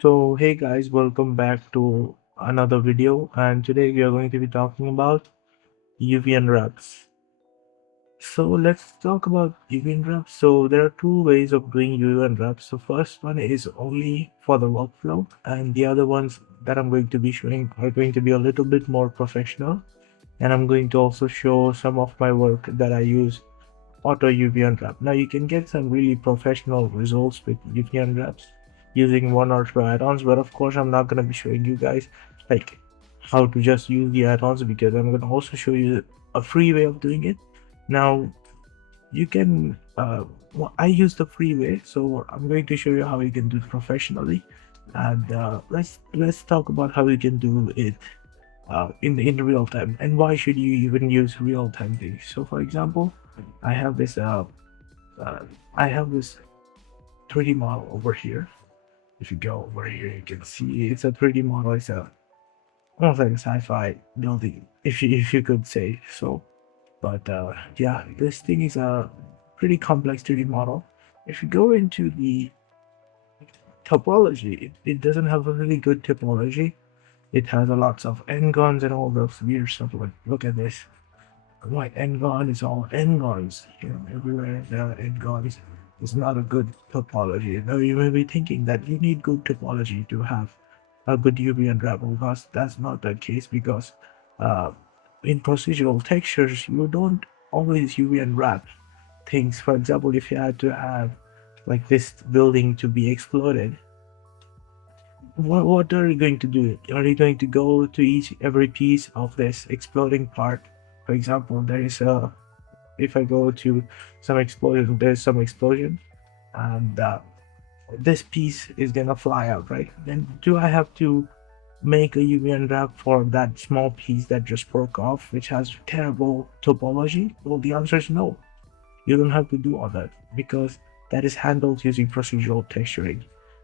So hey guys, welcome back to another video, and today we are going to be talking about UV unwraps. So let's talk about UV unwraps. So there are two ways of doing UV unwraps. The first one is only for the workflow, and the other ones that I'm going to be showing are going to be a little bit more professional. And I'm going to also show some of my work that I use auto UV unwrap. Now you can get some really professional results with UV unwraps using one or two add-ons, but of course I'm not going to be showing you guys like how to just use the add-ons, because I'm going to also show you a free way of doing it. Now you can well, I use the free way, so I'm going to show you how you can do it professionally, and let's talk about how you can do it in real time, and why should you even use real time things. So for example, I have this uh, I have this 3D model over here. If you go over here, you can see it's a 3D model. It's a almost like a sci-fi building, if you could say so. But yeah, this thing is a pretty complex 3D model. If you go into the topology, it doesn't have a really good topology. It has a lots of n-gons and all those weird stuff. Like, look at this. Right, n-gon is all n-gons. You know, everywhere there are n-gons. It's not a good topology. Now you may be thinking that you need good topology to have a good UV unravel, because that's not the case, because uh, in procedural textures you don't always UV unwrap things. For example, if you had to have like this building to be exploded, what are you going to do? Are you going to go to each every piece of this exploding part? For example, there is a if I go to some explosion, there's some explosion, and this piece is gonna fly out, right? Then do I have to make a UV unwrap for that small piece that just broke off, which has terrible topology? Well, the answer is no. You don't have to do all that, because that is handled using procedural texturing.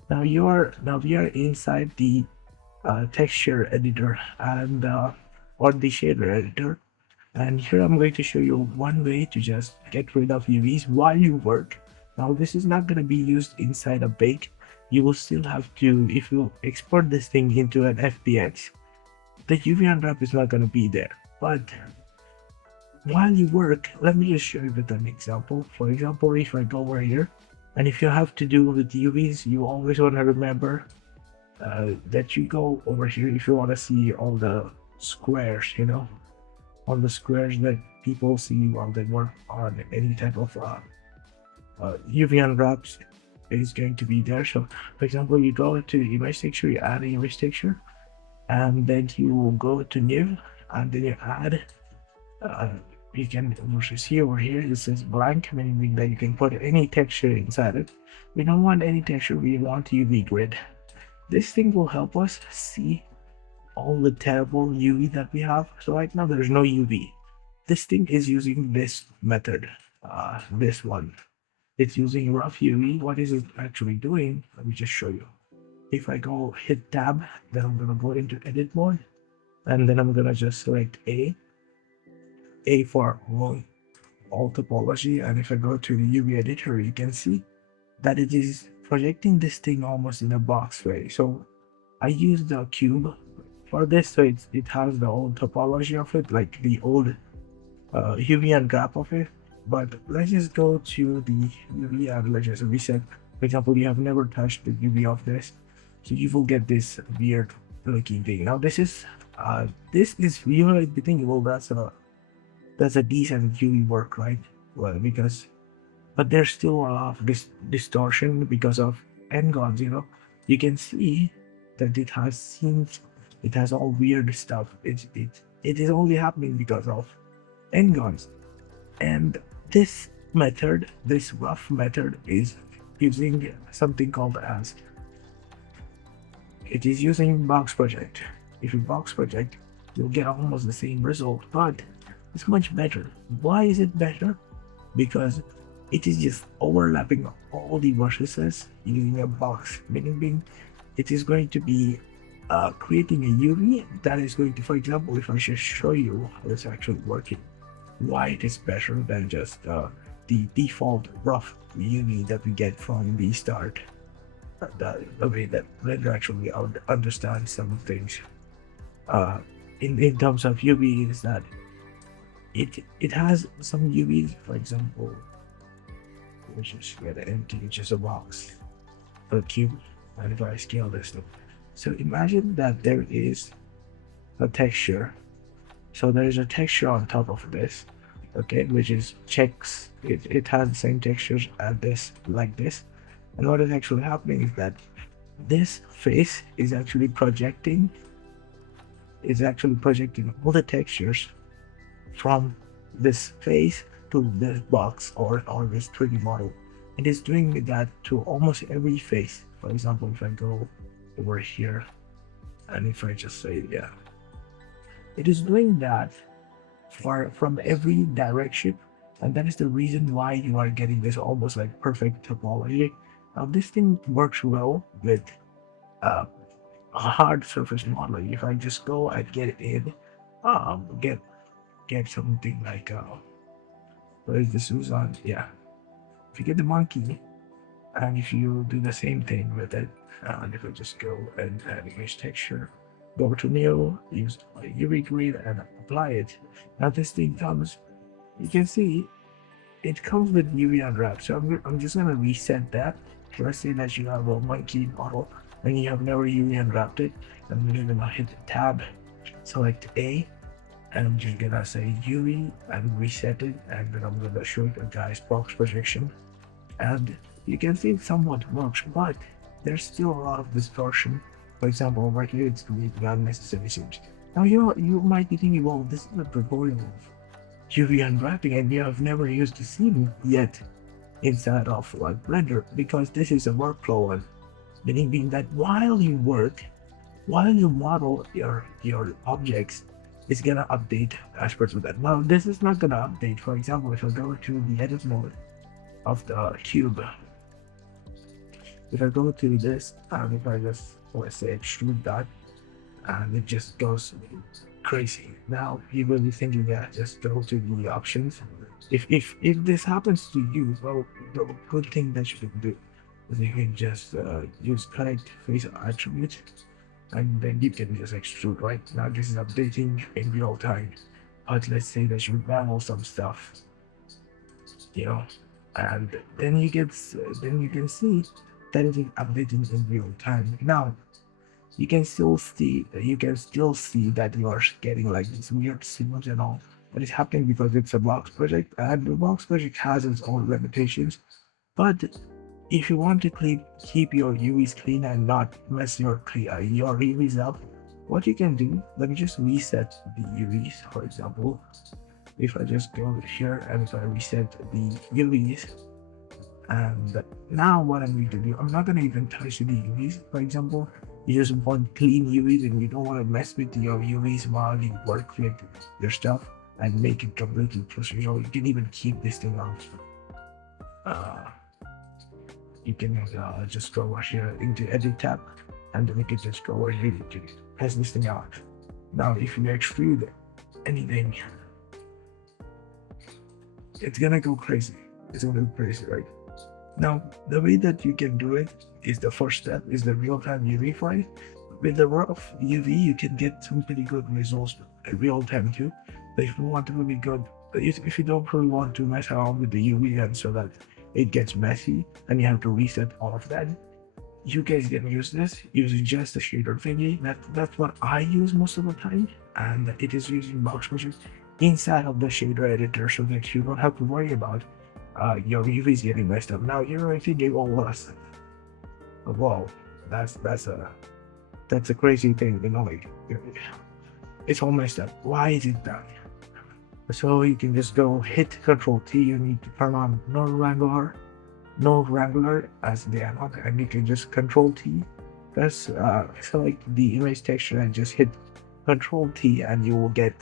Now we are inside the texture editor and or the shader editor, and here I'm going to show you one way to just get rid of UVs while you work. Now this is not going to be used inside a bake. You will still have to, if you export this thing into an FBX, the UV unwrap is not going to be there. But while you work, let me just show you with an example. For example, if I go over here, and if you have to do with UVs, you always want to remember that you go over here if you want to see all the squares, all the squares that people see while they work on any type of UV unwraps is going to be there. So, for example, you go to the image texture, you add an image texture, and then you go to new, and then you add. Uh, you can see over here, it says blank, meaning that you can put any texture inside it. We don't want any texture, we want UV grid. This thing will help us see all the terrible UV that we have. So right now there's no UV. This thing is using this method, this one. It's using rough UV. What is it actually doing? Let me just show you. If I go hit tab, then I'm gonna go into edit mode, and then I'm gonna just select A for all topology. And if I go to the UV editor, you can see that it is projecting this thing almost in a box way. So I use the cube for this, so it has the old topology of it, like the old UV unwrap of it. But let's just go to the UV and let's just reset. For example, you have never touched the UV of this, so you will get this weird looking thing. Now this is you might be thinking, well, that's a decent UV work, right? Well, because but there's still a lot of this distortion because of n-gons. You can see that it has all weird stuff. It is only happening because of n-gons. And this method, this rough method, is using something called as it is using box project. If you box project, you'll get almost the same result, but it's much better. Why is it better? Because it is just overlapping all the vertices using a box, meaning it is going to be creating a UV that is going to, for example, if I should show you how it's actually working, why it is better than just the default rough UV that we get from the start. the way that Blender actually understands some things. Uh, in terms of UV is that it has some UVs, for example, which is get empty, which is a box, a cube, and if I scale this thing. So imagine that there is a texture. So there is a texture on top of this, okay, which is checks. It has the same textures as this, like this. And what is actually happening is that this face is actually projecting all the textures from this face to this box or this 3D model. It is doing that to almost every face. For example, if I go over here and if I just say, yeah, it is doing that from every direction, and that is the reason why you are getting this almost like perfect topology. Now this thing works well with uh, a hard surface modeling. If I just go and get it in, get something like what is the Susan? Yeah, if you get the monkey, and if you do the same thing with it, and if I just go and add image texture, go to new, use UV grid and apply it. Now this thing comes, you can see it comes with UV unwrap. So I'm just gonna reset that. Let's say that you have a monkey model and you have never UV unwrapped it, and you're gonna hit tab, select A, and I'm just gonna say UV and reset it, and then I'm gonna show you guys box projection. And you can see it somewhat works, but there's still a lot of distortion. For example, right here it's creating unnecessary seams. Now you might be thinking, well, this is a tutorial of UV unwrapping and you have never used the seam yet inside of like Blender, because this is a workflow one. Meaning that while you model your objects, it's gonna update as per to that. Now this is not gonna update. For example, if I go to the edit mode of the cube, if I go to this and if I just, let's say, extrude that, and it just goes crazy. Now you will be thinking, yeah, just go to the options. If this happens to you, well, the good thing that you can do is you can just use connect face attribute, and then you can just extrude. Right now this is updating in real time, but let's say that you manual some stuff, you know, and then you can see that it is updating in real time. Now you can still see that you are getting like these weird signals and all. But it's happening because it's a box project, and the box project has its own limitations. But if you want to keep your UVs clean and not mess your UVs up, what you can do, let me just reset the UVs. For example, if I just go here and if I reset the UVs, and now what I'm going to do, I'm not going to even touch the UVs. For example, you just want clean UVs and you don't want to mess with your UVs while you work with your stuff and make it completely procedural. You can even keep this thing off. You can just go over here into edit tab, and then you can just go over here to press this thing out. Now if you extrude anything, it's gonna go crazy. It's gonna go crazy, right? Now the way that you can do it is, the first step is the real-time UV file. With the rough UV you can get some pretty good results in real time too. But if you want to really good, if you don't really want to mess around with the UV and so that it gets messy and you have to reset all of that, you guys can use this using just the shader thingy. That's what I use most of the time, and it is using box project inside of the shader editor, so that you don't have to worry about your UVs getting messed up. Now you're thinking, oh, whoa, that's a crazy thing, you know, like it's all messed up. Why is it done? So you can just go hit Control T. You need to turn on no wrangler as the analog, and you can just Control T. Press select the image texture and just hit Control T, and you will get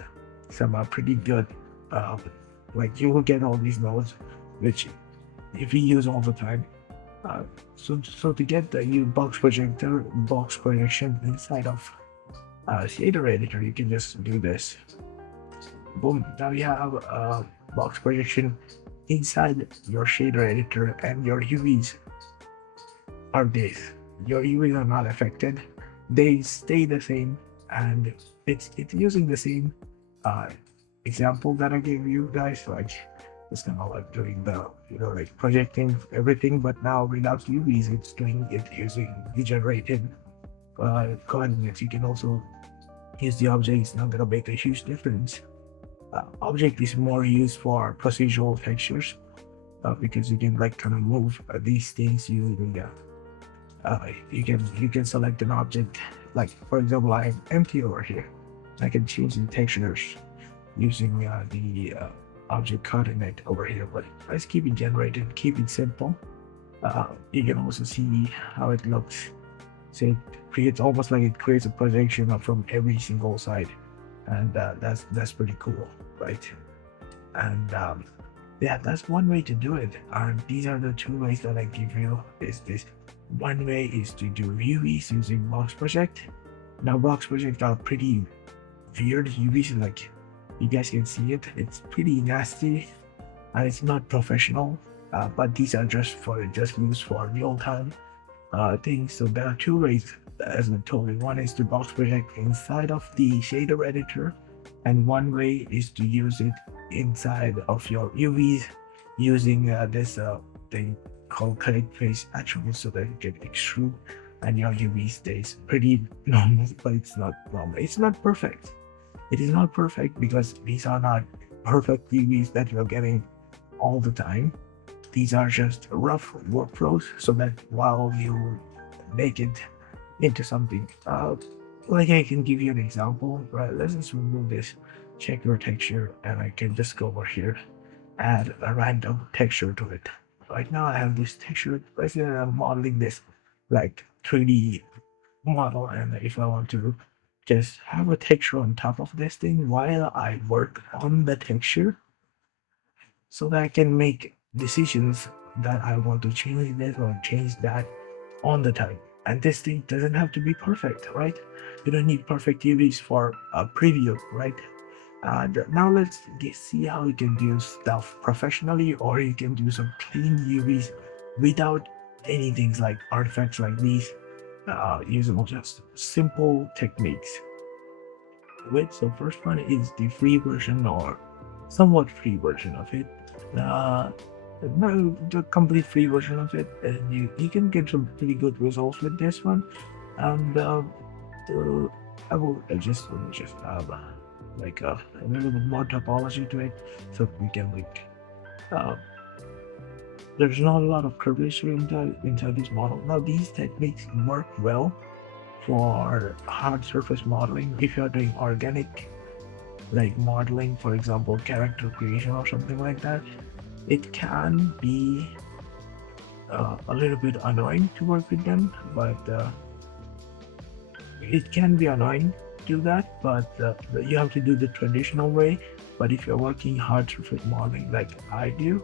some pretty good like you will get all these nodes, which if you use all the time. So to get the box projection inside of shader editor, you can just do this. Boom, now you have a box projection inside your shader editor, and your UVs are this. your UVs are not affected. They stay the same, and it's using the same uh, example that I gave you guys. Like it's kind of like doing the like projecting everything, but now without UVs, it's doing it using regenerated coordinates. You can also use the object. It's not gonna make a huge difference. Object is more used for procedural textures because you can like kind of move these things using you can select an object, like for example I am empty over here. I can change the textures using the object coordinate over here, but let's keep it generated, keep it simple. You can also see how it looks. So it creates almost like it creates a projection from every single side, and that's pretty cool, right? And yeah, that's one way to do it. And these are the two ways that I give you. Is this one way is to do UVs using box project. Now box projects are pretty weird UVs, like you guys can see it. It's pretty nasty and it's not professional. But these are just used for real time things. So there are two ways, as I told you. One is to box project inside of the shader editor, and one way is to use it inside of your UVs using this thing called correct face attribute, so that you can extrude and your UV stays pretty normal, but it's not normal. It's not perfect. It is not perfect because these are not perfect UVs that you're getting all the time. These are just rough workflows, so that while you make it into something, like I can give you an example, right? Let's just remove this, check your texture, and I can just go over here, add a random texture to it. Right now I have this texture. Let's say I'm modeling this like 3D model, and if I want to just have a texture on top of this thing while I work on the texture, so that I can make decisions that I want to change this or change that on the time. And this thing doesn't have to be perfect, right? You don't need perfect UVs for a preview, right? And now let's see how you can do stuff professionally, or you can do some clean UVs without any things like artifacts like these, using just simple techniques. So first one is the free version, or somewhat free version of it. No, the complete free version of it, and you can get some pretty good results with this one. And I will just like a little bit more topology to it, so we can like there's not a lot of curvature inside this model. Now these techniques work well for hard surface modeling. If you're doing organic like modeling, for example character creation or something like that, it can be a little bit annoying to work with them, but it can be annoying to do that, but you have to do the traditional way. But if you're working hard surface modeling like I do,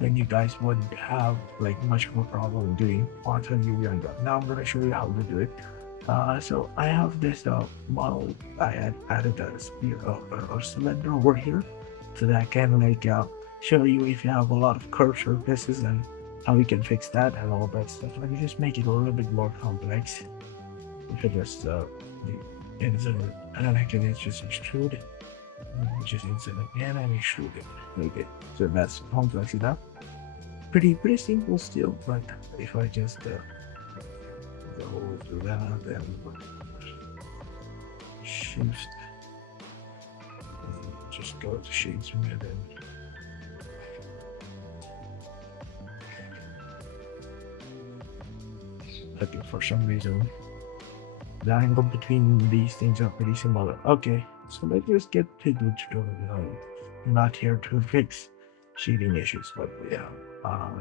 then you guys wouldn't have like much more problem doing quantum UV unwrap. Now I'm going to show you how to do it. So I have this model. I had added a sphere or cylinder over here, so that I can like show you if you have a lot of curved surfaces and how you can fix that and all that stuff. Let me just make it a little bit more complex. If I just insert it, and then I can just extrude it. Just insert it again and extrude it. Okay, so that's complex enough. Pretty simple still, but if I just go through that and shift, just go to shades from it and okay, for some reason the angle between these things are pretty similar. Okay, so let's just get to the tutorial. I'm not here to fix shading issues, but yeah.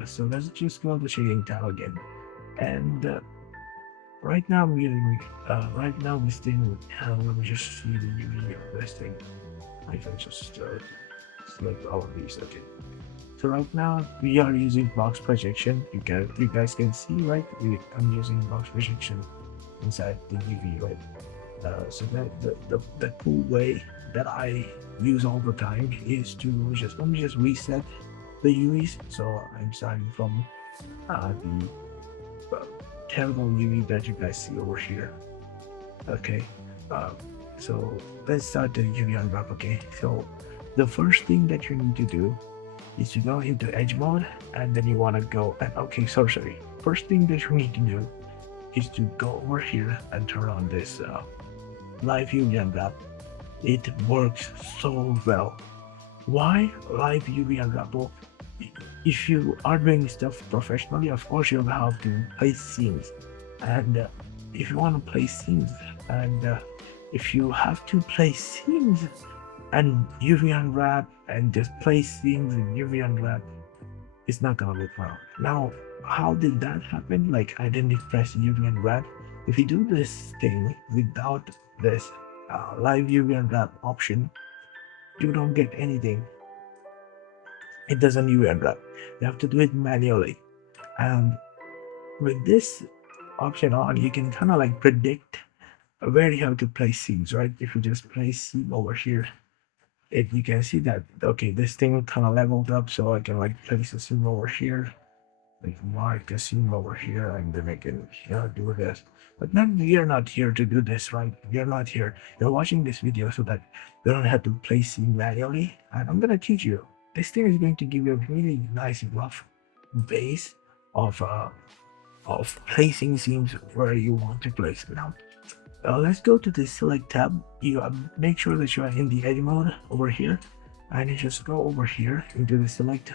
So let's just go to the shading tab again, and right now I'm using we still let me just see the UV of this thing. I can just select all of these. Okay, so right now we are using box projection. You guys can see, right? I'm using box projection inside the UV, right? So that the cool way that I use all the time is to let me just reset the UVs. So I'm starting from the terrible UV that you guys see over here. Okay, um, so let's start the UV unwrap. Okay, so the first thing that you need to do is to go into edge mode, and then you want to go and okay, sorry. First thing that you need to do is to go over here and turn on this live UV unwrap. It works so well. Why live UV unwrap? Well, if you are doing stuff professionally, of course you'll have to place scenes, and if you want to place scenes, and if you have to place scenes and UV unwrap and just place scenes and UV unwrap, it's not gonna look well. Now, how did that happen? Like, I didn't press UV unwrap. If you do this thing without this live UV unwrap option, you don't get anything. It doesn't UV unwrap. You have to do it manually. And with this option on, you can kind of like predict where you have to place scenes, right? If you just place scene over here, you can see that okay, this thing kind of leveled up, so I can like place a scene over here, like mark a scene over here, and then I can do this. But then you're not here to do this, right? You're not here. You're watching this video so that you don't have to place scene manually. And I'm gonna teach you. This thing is going to give you a really nice rough base of placing scenes where you want to place it. Now, let's go to the select tab. You make sure that you are in the edge mode over here, and you just go over here into the select,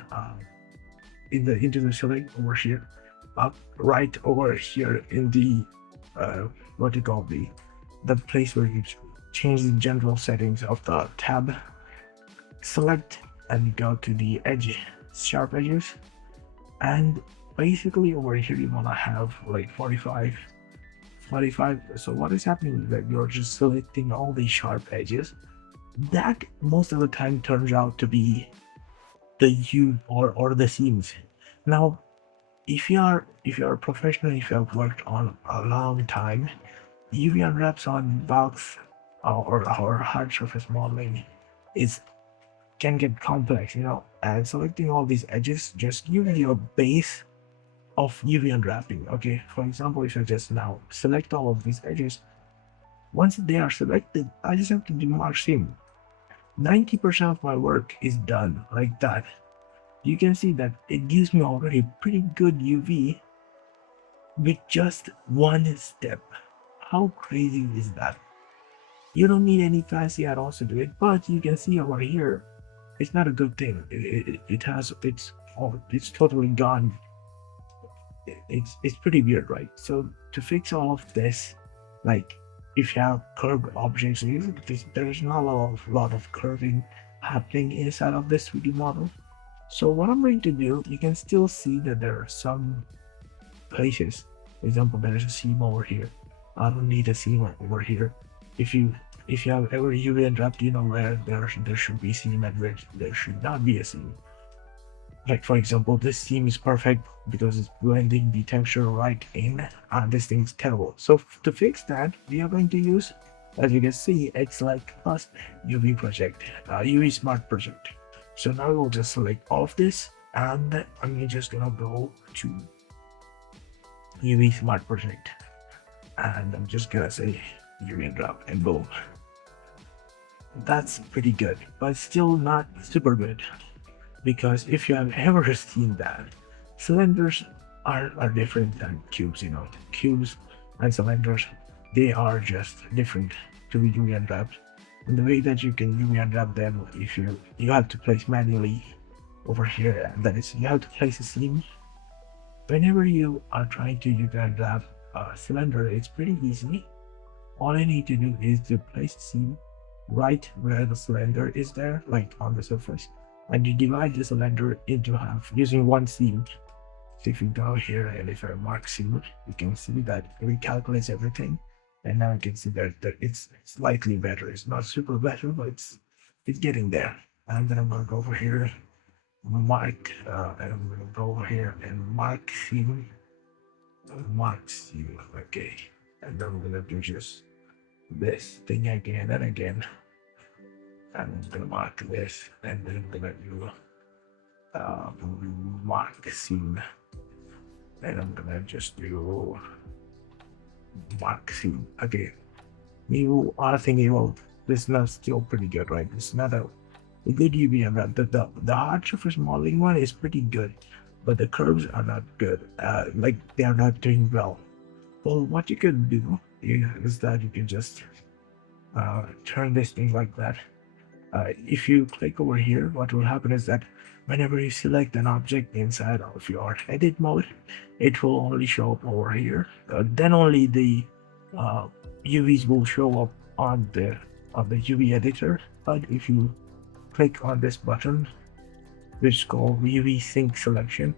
into the select over here, up right over here in the what do you call the place where you change the general settings of the tab. Select and go to the edge, sharp edges, and basically over here you want to have like 45. So what is happening is that you're just selecting all these sharp edges. That most of the time turns out to be the U or the seams. Now, if you are a professional, if you have worked on a long time, UV unwraps on box or hard surface modeling can get complex, and selecting all these edges just gives you a base of UV unwrapping. Okay, for example, if I just now select all of these edges, once they are selected, I just have to do mark seam. 90% of my work is done like that. You can see that it gives me already pretty good UV with just one step. How crazy is that? You don't need any fancy add-ons to do it, but you can see over here, it's not a good thing. It's totally gone. It's pretty weird, right? So to fix all of this, like if you have curved objects, there's not a lot of curving happening inside of this 3D model. So what I'm going to do, you can still see that there are some places. For example, there is a seam over here. I don't need a seam over here. If you have ever UV unwrapped, you know where there should be seam and where there should not be a seam. Like for example, this seam is perfect because it's blending the texture right in, and this thing's terrible. So to fix that, we are going to use, as you can see, X-Like plus UV project, UV Smart project. So now we'll just select all of this, and I'm just gonna go to UV Smart project, and I'm just gonna say UV unwrap, and boom. That's pretty good, but still not super good. Because if you have ever seen that, cylinders are different than cubes. Cubes and cylinders, they are just different to be UV unwrapped. And the way that you can UV unwrap them, if you have to place manually over here, and that is, you have to place a seam. Whenever you are trying to UV unwrap a cylinder, it's pretty easy. All I need to do is to place a seam right where the cylinder is there, like on the surface, and you divide the cylinder into half using one seam. So if you go here and if I mark seam, you can see that it recalculates everything, and now you can see that it's slightly better. It's not super better, but it's getting there. And then I'm gonna go over here, mark, and I'm gonna go over here and mark seam, okay. And then I'm gonna do just this thing again and again. And I'm gonna mark this, and then I'm gonna do mark seam, and I'm gonna just do maximum. Okay, you are thinking, well, this is not still pretty good, right? It's not a good UV unwrap. The hard surface modeling one is pretty good, but the curves are not good. Like they are not doing well. Well, what you can do is that you can just turn this thing like that. If you click over here, what will happen is that whenever you select an object inside of your edit mode, it will only show up over here. Then only the uh, UVs will show up on the UV editor. But if you click on this button, which is called UV sync selection,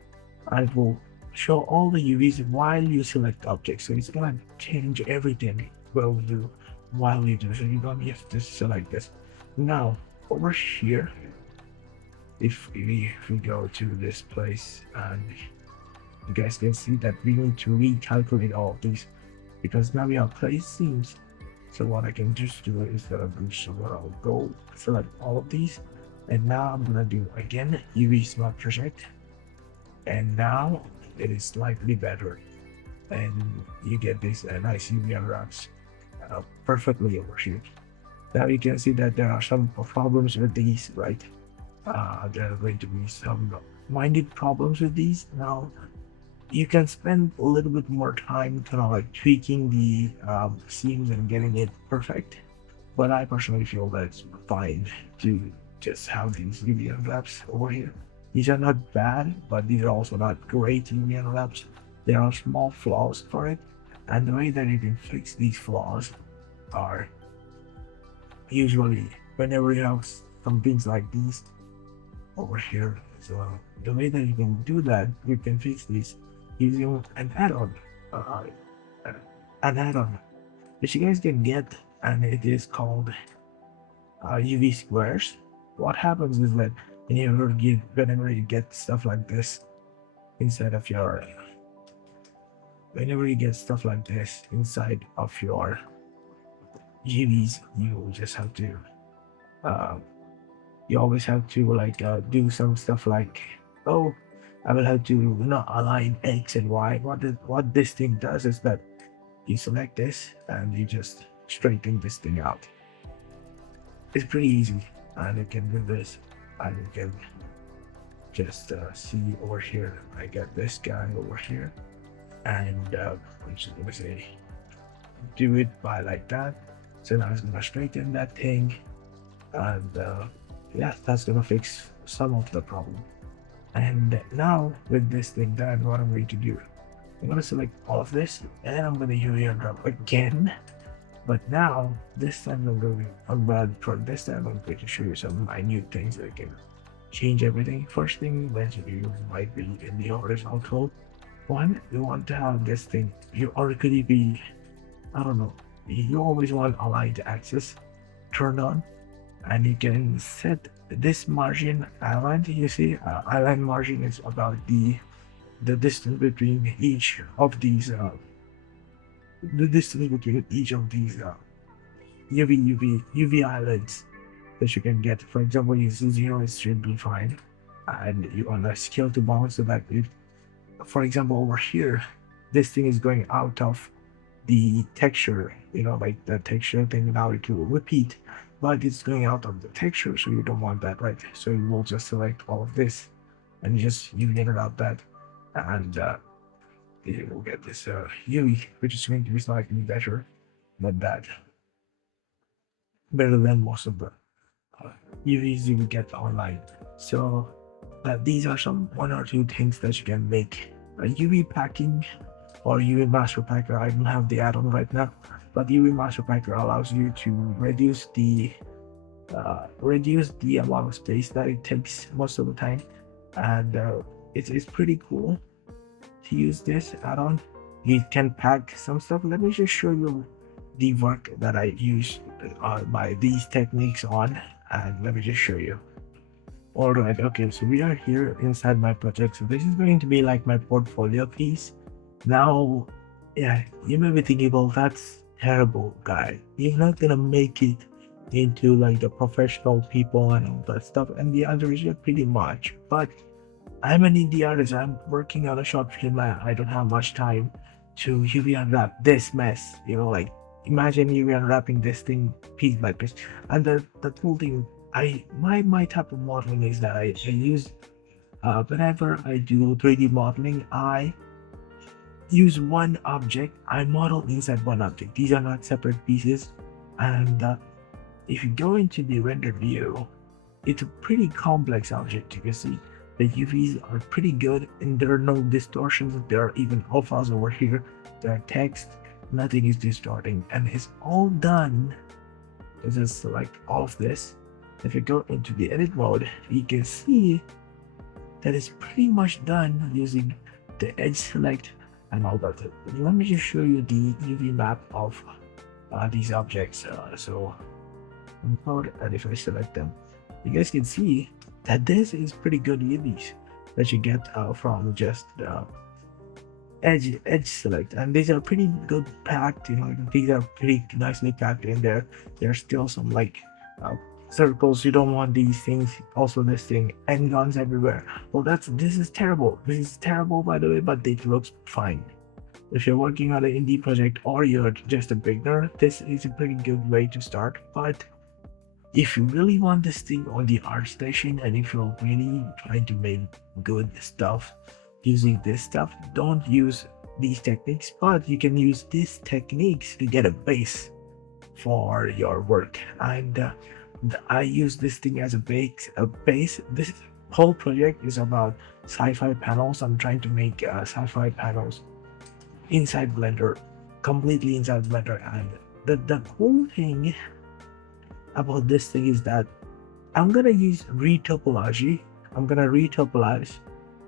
and it will show all the UVs while you select objects. So it's gonna change everything while you do. So you don't have to select this. Now over here, if we go to this place, and you guys can see that we need to recalculate all of these because now we have place seams. So what I can just do is that I'll go select all of these, and now I'm gonna do again UV smart project, and now it is slightly better, and you get this nice UV unwraps perfectly over here. Now you can see that there are some problems with these, right? There are going to be some minded problems with these. Now you can spend a little bit more time kind of like tweaking the seams and getting it perfect, but I personally feel that it's fine to just have these UV unwraps over here. These are not bad, but these are also not great UV unwraps. There are small flaws for it, and the way that you can fix these flaws are usually whenever you have some things like these over here. So the way that you can do that, you can fix these using an add-on, which you guys can get, and it is called UV squares. What happens is that whenever you get stuff like this inside of your UVs, you just have to you always have to like do some stuff like, oh, I will have to align X and Y. What this thing does is that you select this and you just straighten this thing out. It's pretty easy, and you can do this, and you can just see over here. I got this guy over here, and I'm just gonna say do it by like that. So now it's gonna straighten that thing, and yeah, that's gonna fix some of the problem. And now with this thing done, what I'm going to do, I'm gonna select all of this, and I'm gonna UV unwrap again. But now this time I'm going to show you some minute things that can change everything. First thing that you might be in the horizontal one, you want to have this thing. You or it could be, I don't know. You always want aligned axis turned on, and you can set this margin aligned. You see, align margin is about the distance between each of these UV islands that you can get. For example, you see 0 is extremely fine, and you want to scale to bounce so that if, for example, over here, this thing is going out of the texture, like the texture thing. Now it will repeat, but it's going out of the texture, so you don't want that, right? So you will just select all of this and just unit out that, and you will get this UV, which is going to be slightly better than that, better than most of the UVs you will get online. So these are some one or two things that you can make. UV packing or UV master packer, I don't have the add-on right now, but UV master packer allows you to reduce the amount of space that it takes most of the time, and it's pretty cool to use this add-on. You can pack some stuff. Let me just show you the work that I use by these techniques on, and let me just show you. All right, okay, so we are here inside my project. So this is going to be like my portfolio piece. Now, yeah, you may be thinking, well, that's terrible, guy. You're not gonna make it into like the professional people and all that stuff. And the answer is yeah, pretty much. But I'm an indie artist. I'm working on a short film. I don't have much time to UV unwrap this mess. Like imagine UV unwrapping this thing piece by piece. And the cool thing, my type of modeling is that I use whenever I do 3D modeling, I use one object. I model inside one object. These are not separate pieces. And if you go into the render view, it's a pretty complex object. You can see the UVs are pretty good and there are no distortions. There are even alphas over here. There are text, nothing is distorting, and it's all done. Let's just select all of this. If you go into the edit mode, you can see that it's pretty much done using the edge select and all that. Let me just show you the UV map of these objects. So mode, and if I select them, you guys can see that this is pretty good UVs that you get from just edge select, and these are pretty good packed. These are pretty nicely packed in there. There's still some like circles. You don't want these things. Also this thing, end guns everywhere. Well, this is terrible. This is terrible, by the way, but it looks fine. If you're working on an indie project or you're just a beginner, this is a pretty good way to start. But if you really want this thing on the art station, and if you're really trying to make good stuff using this stuff, don't use these techniques, but you can use these techniques to get a base for your work. And I use this thing as a base. This whole project is about sci-fi panels. I'm trying to make sci-fi panels inside Blender, completely inside Blender. And the cool thing about this thing is that I'm gonna use retopology. I'm gonna retopolize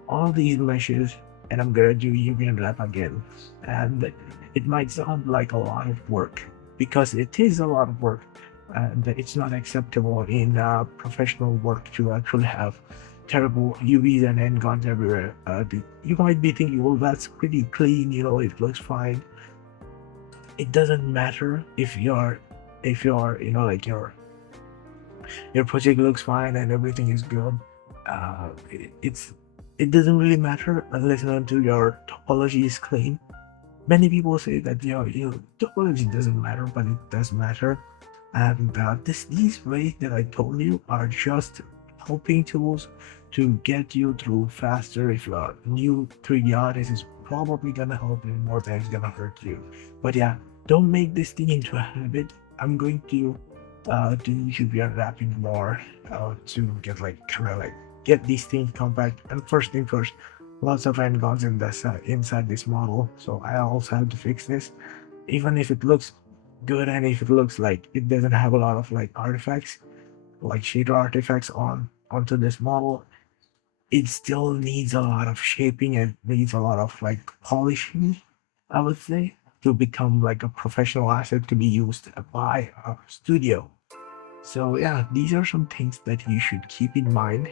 all these meshes, and I'm gonna do UV unwrap again. And it might sound like a lot of work, because it is a lot of work, and it's not acceptable in professional work to actually have terrible UVs and end guns everywhere. You might be thinking, well, that's pretty clean, it looks fine. It doesn't matter if your project looks fine and everything is good. It doesn't really matter unless and until your topology is clean. Many people say that your topology doesn't matter, but it does matter. And these ways that I told you are just helping tools to get you through faster. If you're a new 3D artist, is probably gonna help you more than it's gonna hurt you. But yeah, don't make this thing into a habit. I'm going to do UV unwrapping more to get these things compact. And first thing first, lots of end guns inside this model, so I also have to fix this. Even if it looks good, and if it looks like it doesn't have a lot of artifacts, like shader artifacts onto this model, it still needs a lot of shaping and needs a lot of polishing, I would say, to become a professional asset to be used by a studio. So yeah, these are some things that you should keep in mind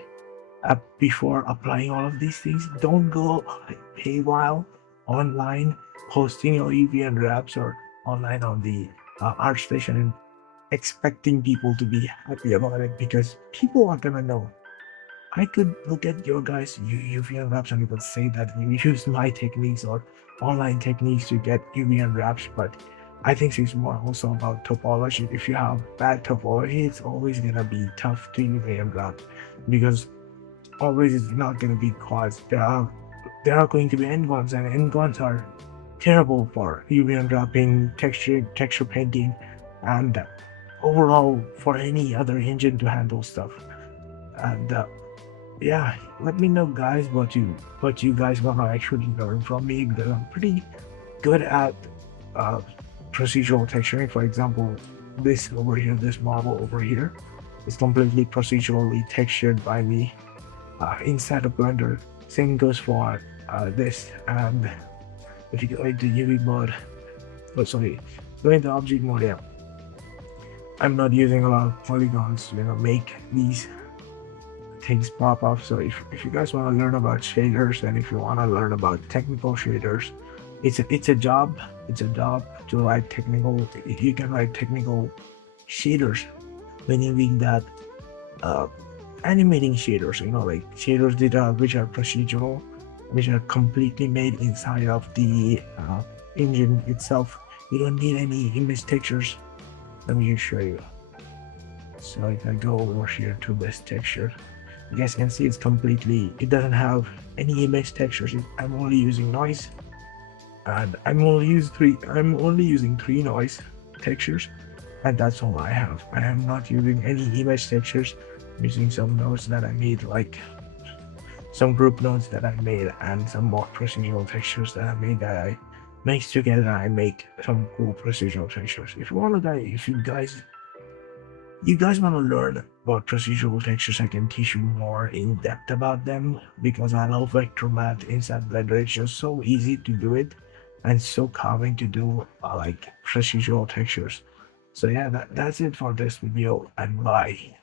before applying all of these things. Don't go paywall online posting your UV unwraps or online on the ArtStation and expecting people to be happy about it, because people are gonna know. I could look at your guys' UV unwraps and would say that you use my techniques or online techniques to get UV unwraps, but I think it's more also about topology. If you have bad topology, it's always gonna be tough to UV unwrap, because always it's not gonna be cause there are going to be end guns, and end guns are terrible for UV unwrapping, texture painting, and overall for any other engine to handle stuff. And yeah, let me know, guys, what you guys want to actually learn from me, because I'm pretty good at procedural texturing. For example, this over here, this model over here is completely procedurally textured by me inside of Blender. Same goes for this. And if you go into UV mode, go into object mode, yeah, I'm not using a lot of polygons to make these things pop up. So if you guys want to learn about shaders, and if you want to learn about technical shaders, it's a job to write technical. You can write technical shaders, meaning that animating shaders, shaders which are procedural, which are completely made inside of the engine itself. You don't need any image textures. Let me just show you. So if I go over here to this texture, you guys can see it's completely, it doesn't have any image textures. I'm only using noise, and I'm only using three noise textures, and that's all I have. I am not using any image textures. I'm using some nodes that I made, like some group nodes that I made, and some more procedural textures that I made that I mix together. I make some cool procedural textures. If you guys want to learn about procedural textures, I can teach you more in depth about them, because I love vector math inside Blender. It's just so easy to do it and so calming to do, like procedural textures. So yeah, that's it for this video, and bye.